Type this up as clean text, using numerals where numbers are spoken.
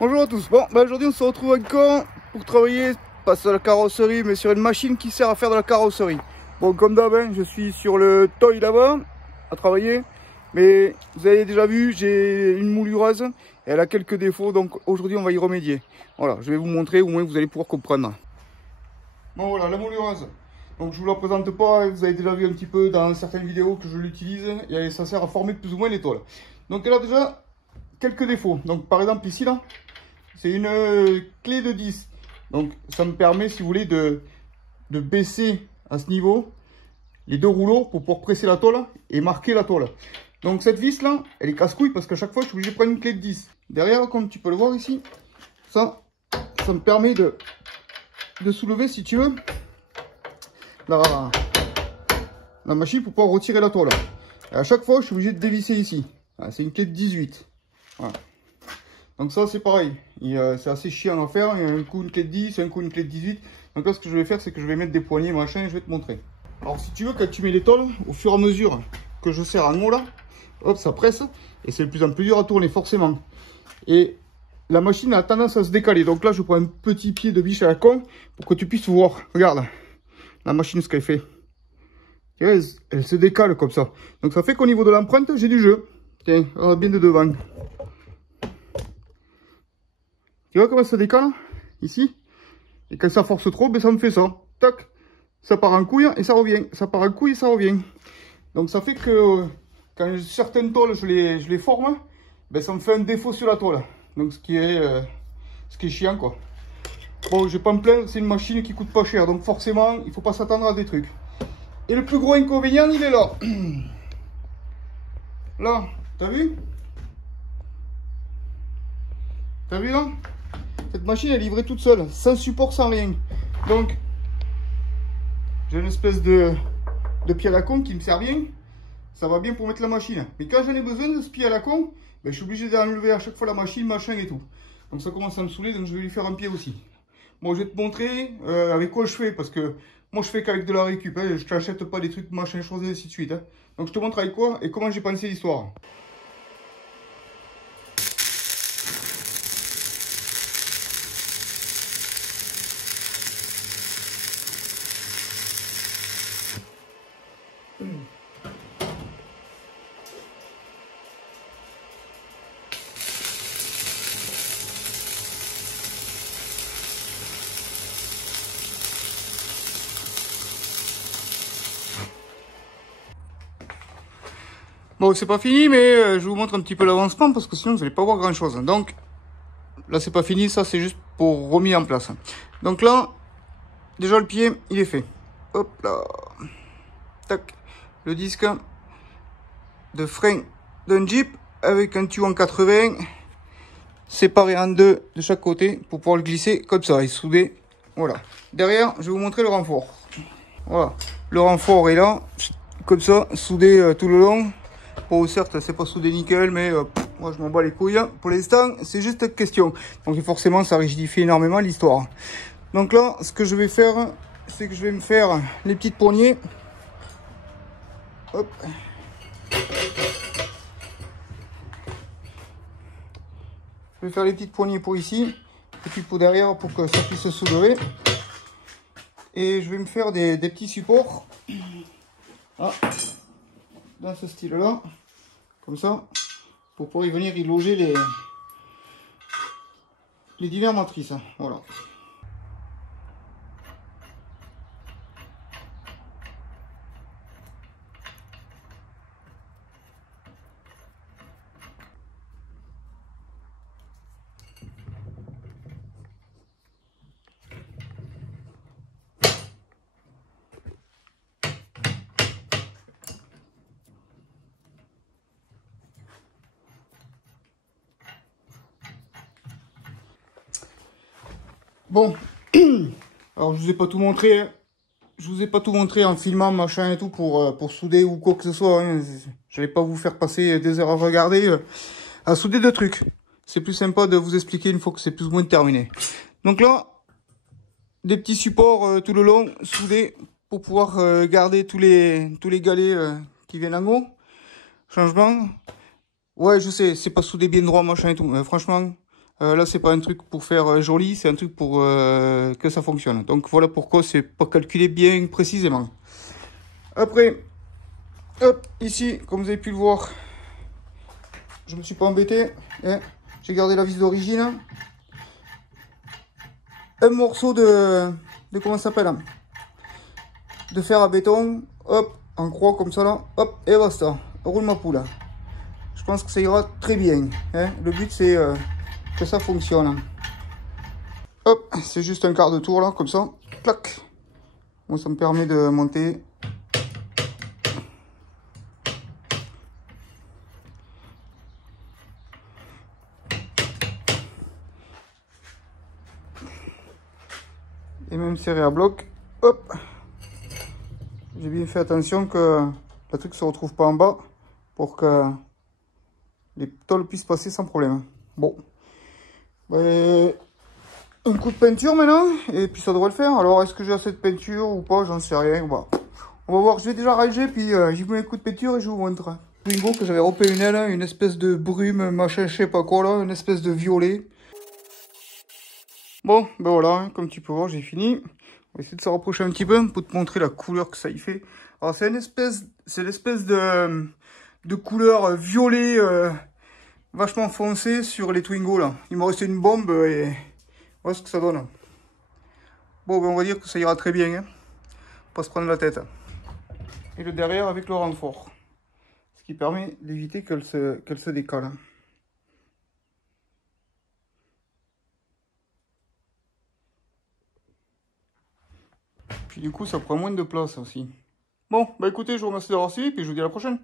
Bonjour à tous. Bon, aujourd'hui on se retrouve encore pour travailler, pas sur la carrosserie, mais sur une machine qui sert à faire de la carrosserie. Bon, comme d'hab, hein, je suis sur le toy là-bas à travailler, mais vous avez déjà vu, j'ai une moulineuse et elle a quelques défauts, donc aujourd'hui on va y remédier. Voilà, je vais vous montrer, au moins vous allez pouvoir comprendre. Bon voilà, la moulineuse. Donc je vous la présente pas, vous avez déjà vu un petit peu dans certaines vidéos que je l'utilise et ça sert à former plus ou moins l'étoile. Donc elle a déjà quelques défauts. Donc par exemple ici là, c'est une clé de 10. Donc ça me permet, si vous voulez, de baisser à ce niveau les deux rouleaux pour pouvoir presser la tôle et marquer la tôle. Donc cette vis là, elle est casse-couille parce qu'à chaque fois je suis obligé de prendre une clé de 10. Derrière, comme tu peux le voir ici, ça me permet de soulever, si tu veux, la machine pour pouvoir retirer la tôle. Et à chaque fois je suis obligé de dévisser ici. C'est une clé de 18. Voilà. Donc ça c'est pareil, c'est assez chiant à faire, il y a un coup une clé de 10, un coup une clé de 18. Donc là ce que je vais faire, c'est que je vais mettre des poignées machin et je vais te montrer. Alors si tu veux, quand tu mets les tôles, au fur et à mesure que je serre en haut là, hop, ça presse et c'est de plus en plus dur à tourner forcément. Et la machine a tendance à se décaler. Donc là je prends un petit pied de biche à la con pour que tu puisses voir. Regarde la machine, ce qu'elle fait. Elle se décale comme ça. Donc ça fait qu'au niveau de l'empreinte, j'ai du jeu. Tiens, regarde bien de devant. Tu vois comment ça décale ici? Et quand ça force trop, ben ça me fait ça. Tac, ça part en couille et ça revient. Ça part en couille et ça revient. Donc ça fait que quand certaines tôles je les forme, ben ça me fait un défaut sur la tôle. Donc ce qui est chiant quoi. Bon, je vais pas me plaindre, c'est une machine qui coûte pas cher. Donc forcément, il faut pas s'attendre à des trucs. Et le plus gros inconvénient, il est là. Là, t'as vu? T'as vu là? Cette machine est livrée toute seule, sans support, sans rien. Donc, j'ai une espèce de pied à la con qui me sert bien. Ça va bien pour mettre la machine. Mais quand j'en ai besoin de ce pied à la con, ben, je suis obligé d'enlever à chaque fois la machine, machin et tout. Donc ça commence à me saouler, donc je vais lui faire un pied aussi. Bon, je vais te montrer avec quoi je fais, parce que moi je fais qu'avec de la récup. Hein, je t'achète pas des trucs, machin, choses et ainsi de suite. Hein. Donc je te montre avec quoi et comment j'ai pensé l'histoire. Bon, c'est pas fini, mais je vous montre un petit peu l'avancement parce que sinon vous n'allez pas voir grand chose. Donc, là c'est pas fini, ça c'est juste pour remis en place. Donc là, déjà le pied, il est fait. Hop là. Tac. Le disque de frein d'un Jeep avec un tuyau en 80, séparé en deux de chaque côté pour pouvoir le glisser comme ça et souder. Voilà. Derrière, je vais vous montrer le renfort. Voilà. Le renfort est là, comme ça, soudé tout le long. Bon, certes, c'est pas soudé nickel, mais moi je m'en bats les couilles. Pour l'instant, c'est juste une question. Donc forcément, ça rigidifie énormément l'histoire. Donc là, ce que je vais faire, c'est que je vais me faire les petites poignées. Hop. Je vais faire les petites poignées pour ici, et puis pour derrière pour que ça puisse se soulever. Et je vais me faire des petits supports. Ah, dans ce style-là. Comme ça, pour pouvoir y venir y loger les diverses matrices. Voilà. Bon, alors je vous ai pas tout montré, hein. Je vous ai pas tout montré en filmant machin et tout pour souder ou quoi que ce soit. Hein. Je vais pas vous faire passer des heures à regarder à souder de trucs. C'est plus sympa de vous expliquer une fois que c'est plus ou moins terminé. Donc là, des petits supports tout le long soudés pour pouvoir garder tous les galets qui viennent en haut. Changement. Ouais, je sais, c'est pas soudé bien droit machin et tout. Mais franchement, Là, c'est pas un truc pour faire joli, c'est un truc pour que ça fonctionne. Donc voilà pourquoi c'est pas calculé bien précisément. Après, hop, ici, comme vous avez pu le voir, je me suis pas embêté. Hein, j'ai gardé la vis d'origine. Un morceau de comment ça s'appelle, hein, de fer à béton. Hop, en croix comme ça là. Hop, et basta. Roule ma poule. Je pense que ça ira très bien. Hein. Le but c'est que ça fonctionne. Hop, c'est juste un quart de tour là, comme ça. Clac. Moi, ça me permet de monter. Et même serré à bloc. Hop. J'ai bien fait attention que le truc se retrouve pas en bas pour que les tôles puissent passer sans problème. Bon. Ben, un coup de peinture maintenant, et puis ça devrait le faire. Alors, est-ce que j'ai assez de peinture ou pas? J'en sais rien. Bah, on va voir. Je vais déjà ranger, puis j'y mets un coup de peinture et je vous montre. Twingo que j'avais repeint une aile, une espèce de brume, machin, je sais pas quoi là, une espèce de violet. Bon, ben voilà, hein, comme tu peux voir, j'ai fini. On va essayer de se rapprocher un petit peu pour te montrer la couleur que ça y fait. Alors, c'est l'espèce de couleur violet vachement foncé sur les Twingo là. Il m'a resté une bombe et voilà ce que ça donne. Bon, ben on va dire que ça ira très bien, hein. Pas se prendre la tête. Et le derrière avec le renfort. Ce qui permet d'éviter qu'elle se décale. Puis du coup, ça prend moins de place aussi. Bon, bah écoutez, je vous remercie d'avoir suivi, puis je vous dis à la prochaine.